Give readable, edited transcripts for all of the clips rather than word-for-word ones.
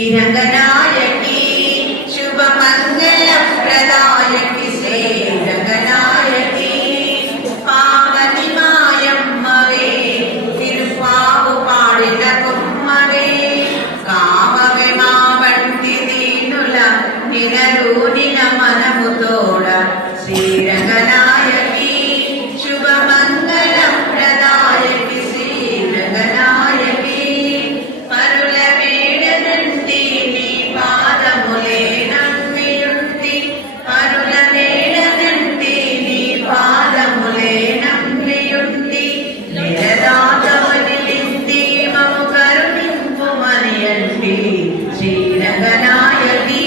శ్రీరంగనాయకి శుభమంగళప్రదాయకి శ్రీరంగనాయకి పావని మాయమ్మవే తిరుపావు పాడిన కొమ్మవే కామవే మా వంటి దీనుల నిరూనిన మనముతోడ శ్రీరంగనాయకి శుభమంగళప్రదాయకి శ్రీరంగనాయకి పరుల వేడనంటి నీ పాదములే నమ్మియుంటి పరుల వేడనంటి నీ పాదములే నమ్మియుంటి నిరదాతమని నింది మము కరుణింపుమని అంటి శ్రీరంగనాయకి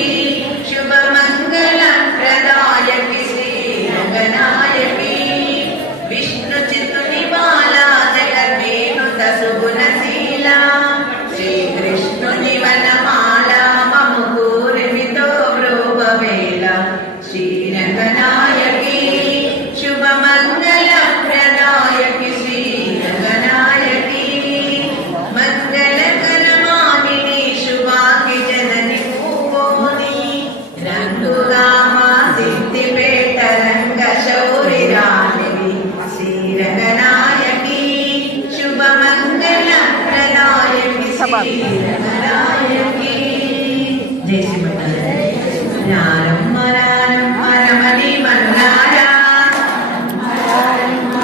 శుభమంగళప్రదాయకి శ్రీరంగనాయకి విష్ణు చిత్తుని బాలా జగద్వేణుత సుగుణశీల శ్రీకృష్ణుని వనమాల మము కూరిమితో బ్రోవవేళ శ్రీరంగనాయకి శుభమంగళప్రదాయకి శ్రీరంగనాయకి మంగళకరమానిని శుభాంగి జనని పూవోని రంగుగా మా సిద్ధిపేట రంగ శౌరి రాణివి శ్రీరంగనాయకి శుభమంగళప్రదాయకి శ్రీరంగనాయకి జై శ్రీమన్నారాయణ. రారమ్మ రారమ్మ రమణి మన్నారా రారమ్మ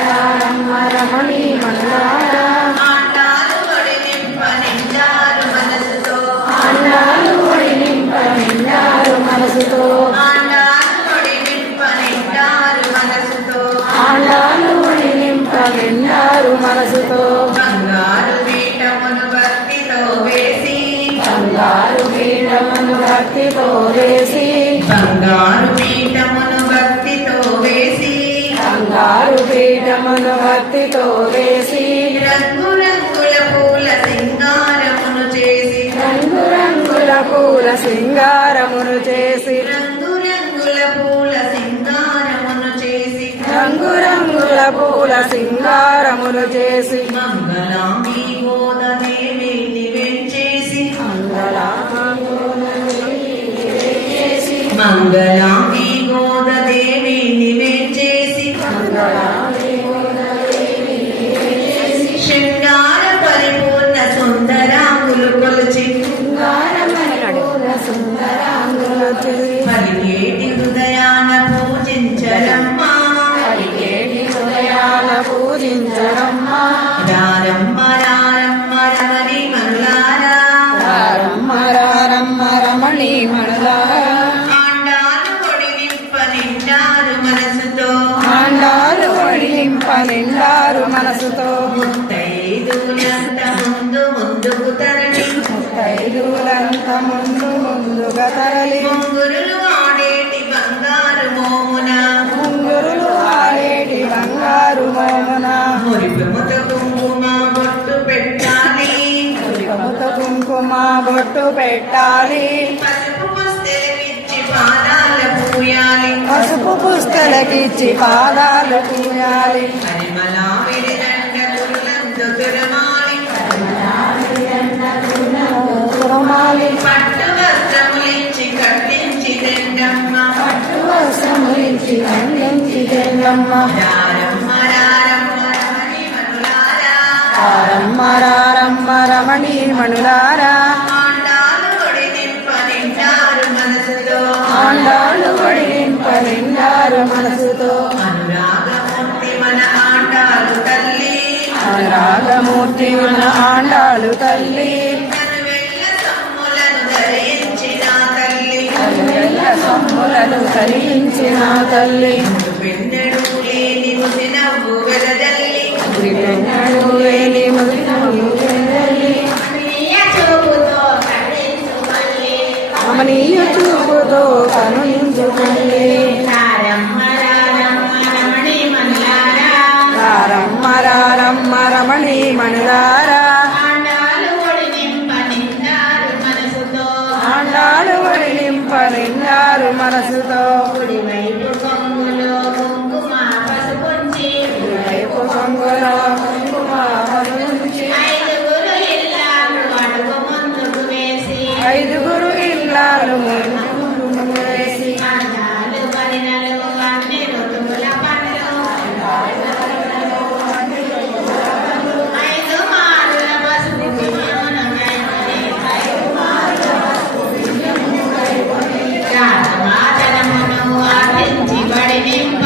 రారమ్మ రమణి మన్నారా ఆండాలు ఒడి నింప నిండారు మనసుతో ఆండాలు ఒడి నింప నిండారు మనసుతో బంగారు పీఠమును భక్తితో వేసి బంగారు పీఠమును భక్తితో వేసి బంగారు పీఠమును భక్తితో వేసి బంగారు పీఠమును భక్తితో వేసి రంగురంగుల పూల సింగారమును చేసి రంగురంగుల పూల సింగారమును చేసి రంగురంగుల పూల సింగారమును చేసి రంగురంగుల పూల సింగారమును చేసి మంగళాంగి గోదదేవి నివేంచేసి మంగళాంగి గోదదేవి నివేంచేసి శృంగార పరిపూర్ణ సుందరాంగులు కొలిచి పలికేటి హృదయాన పూజించరమ్మా పూజించరమ్మా రారమ్మ రారమ్మ రమణి మనులారా రారమ్మ రారమ్మ రమణి మనులారా ఆండాలు ఒడి నింప నిండారు మనసుతో ఆండాలు ఒడి నింప నిండారు మనసుతో ముత్తైదులంత ముందు ముందుకు తరలి ముత్తైదులంత ముందు ముందుగా తరలి ముంగురులు ఆడేటి బంగారు మోమున ముంగురులు ఆడేటి బంగారు మోమున మురిపముత కుంకుమ బొట్టు పెట్టాలి మురిపముత కుంకుమ బొట్టు పెట్టాలి పసుపు పుస్తలకిచ్చి పాదాలు పూయాలి పసుపు పుస్తలకిచ్చి పాదాలు పూయాలి పరిమళ విరిదండ కురులందు తురమాలి తురమాలి పట్టు వస్త్రములిచ్చి కట్టించి తెండమ్మ పట్టు వస్త్రములిచ్చి కట్టించి తెండమ్మ రారమ్మ రారమ్మ రమణి మనులారా రారమ్మ రారమ్మ రమణి మనులారా ఆండాలు ఒడి నింప నిండారు మనసుతో ఆండాలు ఒడి నింప నిండారు మనసుతో అనురాగమూర్తి మన ఆండాలు తల్లి అనురాగమూర్తి మన ఆండాలు తల్లి కనువెల్ల సమ్ములను ధరించిన తల్లి కనువెల్ల సొమ్ములను కలిగించిన తల్లి పెన్నడు లేని ముసి నవ్వు వెదజల్లి పెన్నడు లేని ముసి నవ్వు వెదజల్లి కమనీయ చూపుతో కనునించు తల్లి రారమ్మ రమణి మణులారా ఆండాలు ఒడి నింప నిండారు మనసుతో కుడివైపు కొంగులో కుంకుమ పసుపుంచి ఐదుగురు ఇల్లాలు ముందుకు వేసి అందాలు పరిణలు అన్ని ఋతువుల పండ్లు ఐదు మారుల పసుపు రాజమాతరమును ఆర్జించి బడి నింప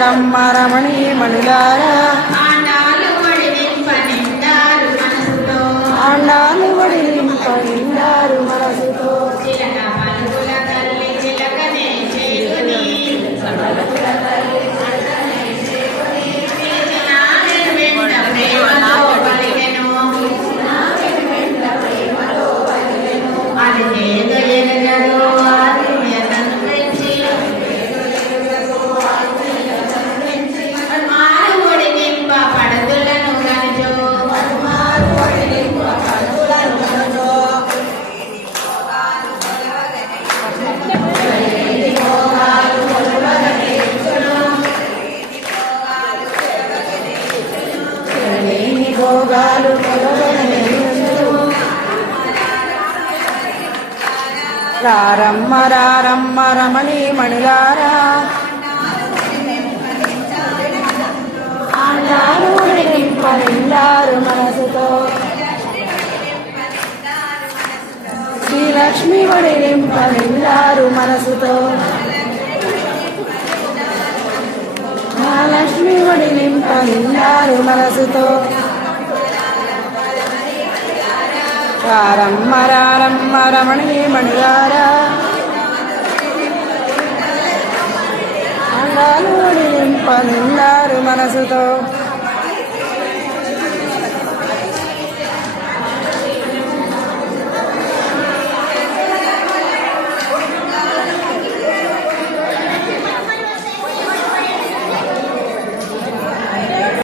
రమ్మ రమణి మణులారా ఆండాలు ఒడి నింప నిండారు మనసుతో చిలక పలుకుల తల్లి చిలకనే చేయుని పిలిచిన నిర్వెంట ప్రేమతో పలికెను అది ఏదో ఎరగదు ఆత్మీయతను పెంచి మారు ఒడి నింప పడతులను గనిచో లేని భోగాలు రమ్మ రమణి మణులారా ఆండాలు నింప నిండారు మనసుతో శ్రీలక్ష్మి ఒడి నింప నిండారు మనసుతో మహాలక్ష్మి ఒడి నింప నిండారు మనసుతో రమ్మ రమణి మణులారా అందాలు నింప నిండారు మనసుతో